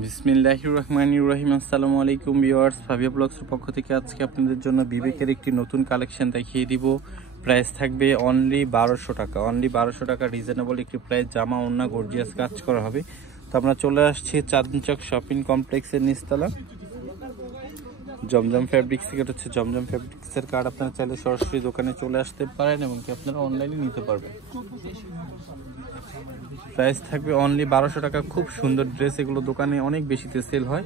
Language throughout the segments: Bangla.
বিসমিল্লাহির রহমানির রহিম। আসসালামু আলাইকুম ভিউয়ার্স, ফাবিয়া ব্লগসের পক্ষ থেকে আজকে আপনাদের জন্য বিবেকের একটি নতুন কালেকশন দেখিয়ে দিব। প্রাইস থাকবে অনলি 1200 টাকা। অনলি 1200 টাকা রিজনেবল একটি প্রাইস। জামা ওন্না গর্জিয়াস কাজ করা হবে। তো আমরা চলে আসছি চাঁদনি-চক শপিং কমপ্লেক্সের নিচতলা জমজম ফ্যাব্রিক্স থেকে। হচ্ছে জমজম ফ্যাব্রিক্সের কার্ড আপনারা চাইলে সরাসরি দোকানে চলে আসতে পারেন এবং কি আপনারা অনলাইনে নিতে পারবেন। প্রাইস থাকবে অনলি 1200 টাকা। খুব সুন্দর ড্রেস, এগুলো দোকানে অনেক বেশিতে সেল হয়।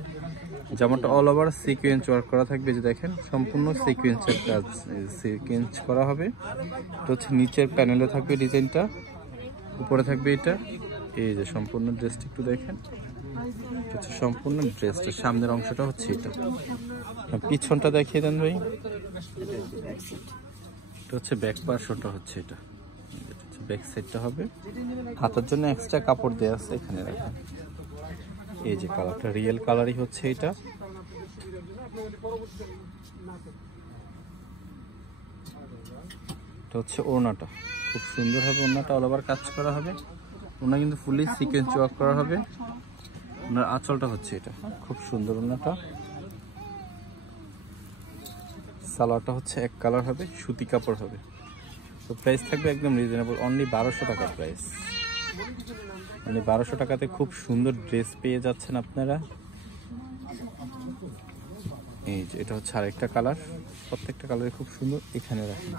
জামাটা অল ওভার সিকোয়েন্স ওয়ার্ক করা থাকবে, যে দেখেন সম্পূর্ণ সিকোয়েন্সের কাজ, সিকোয়েন্স করা হবে। তো হচ্ছে নিচের প্যানেলে থাকবে ডিজাইনটা, উপরে থাকবে এটা। এই যে সম্পূর্ণ ড্রেসটা একটু দেখেন, হচ্ছে সম্পূর্ণ ড্রেসটা। সামনের অংশটা হচ্ছে এটা, পিছনটা দেখিয়ে দেন ভাই। এটা হচ্ছে ব্যাক পার্শ্বটা, হচ্ছে এটা ব্যাক সাইডটা হবে। হাতার জন্য এক্সট্রা কাপড় দেওয়া আছে, এখানে রাখেন। এই যে কালারটা রিয়েল কালারই হচ্ছে এটা। এটা হচ্ছে ওড়নাটা, খুব সুন্দর হবে ওড়নাটা, অল ওভার কাজ করা হবে। ওড়না কিন্তু ফুলি সিকোয়েন্স ওয়ার্ক করা হবে। ওনার আঁচলটা হচ্ছে এটা, খুব সুন্দর ওড়নাটা। সালোয়ারটা হচ্ছে এক কালার হবে, সুতি কাপড় হবে। তো প্রাইস থাকবে একদম রিজনেবল, অনলি 1200 টাকা প্রাইস। মানে 1200 টাকাতে খুব সুন্দর ড্রেস পেয়ে যাচ্ছেন আপনারা। এই যে এটা হচ্ছে আরেকটা কালার, প্রত্যেকটা কালারে খুব সুন্দর। এখানে রাখেন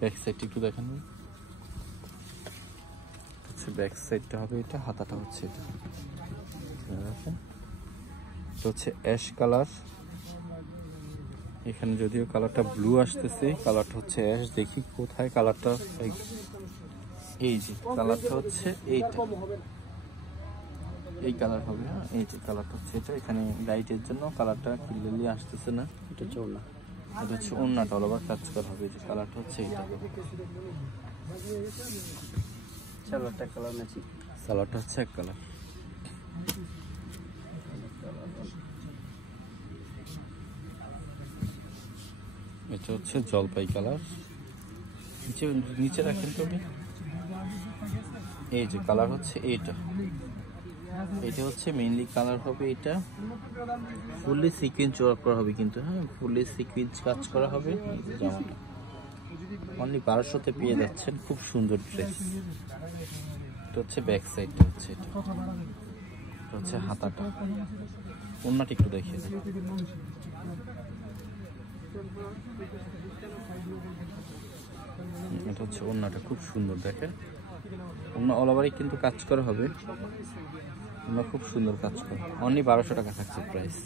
ব্যাক সাইডটা একটু দেখেন। ব্যাক সাইডটা হবে এটা, হাতাটা হচ্ছে এটা। দেখেন এটা হচ্ছে অ্যাশ কালার। এখানে যদিও কালারটা ব্লু আসতেছে, কালারটা হচ্ছে অ্যাশ। দেখি কোথায় কালারটা। এই যে কালারটা হচ্ছে এইটা, এই কালার হবে। হ্যাঁ, এই যে কালারটা হচ্ছে এটা। এখানে লাইটের জন্য কালারটা ক্লিয়ারলি আসতেছে না। এটা হচ্ছে ওড়না, এটা হচ্ছে ওড়নাটা অল ওভার কাজ করা হবে। যে কালারটা হচ্ছে এইটা। সালোয়ারটা কালার আছে, সালোয়ারটা হচ্ছে এক কালার। এটা হচ্ছে জলপাই কালার। নিচে নিচে রাখেন তো। এই যে কালার হচ্ছে এইটা, এটা হচ্ছে মেইনলি কালার হবে এটা। ফুললি সিকোয়েন্স ওয়ার্ক করা হবে কিন্তু, হ্যাঁ ফুললি সিকোয়েন্স কাজ করা হবে। জামাটা অনলি 1200-তে পেয়ে যাচ্ছেন, খুব সুন্দর ড্রেস। এটা হচ্ছে ব্যাক সাইডটা, হচ্ছে এটা। এটা হচ্ছে হাতাটা। ওড়নাটা একটু দেখিয়ে দেন। এটা হচ্ছে ওড়নাটা, খুব সুন্দর দেখেন। ওড়না অল ওভারই কিন্তু কাজ করা হবে। ওড়না খুব সুন্দর কাজ করা। অনলি 1200 টাকা থাকছে প্রাইস।